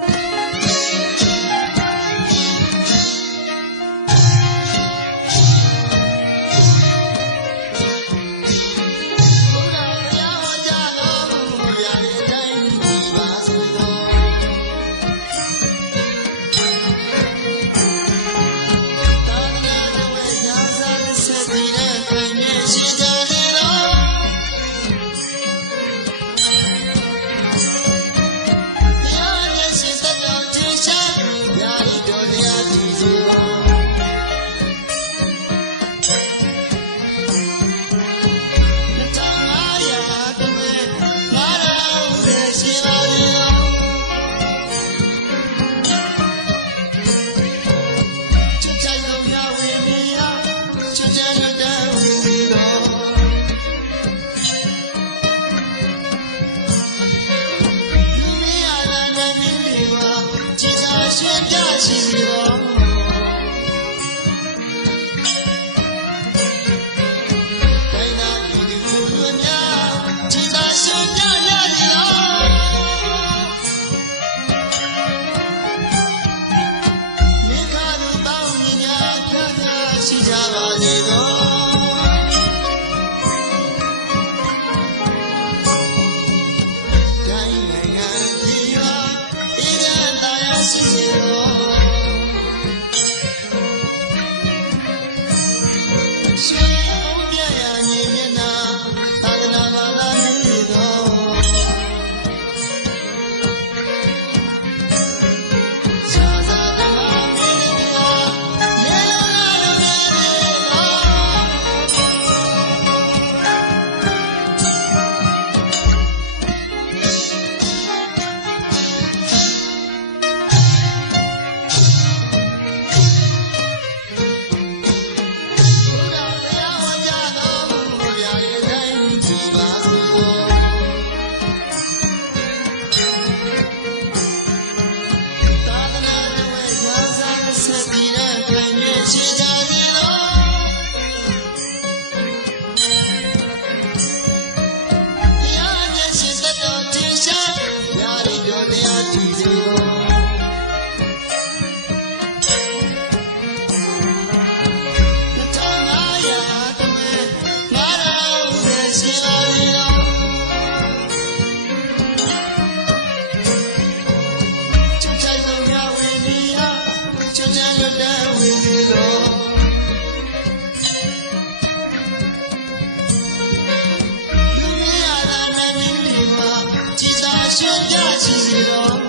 ဘု 我选的情歌。Thank you. down with it all.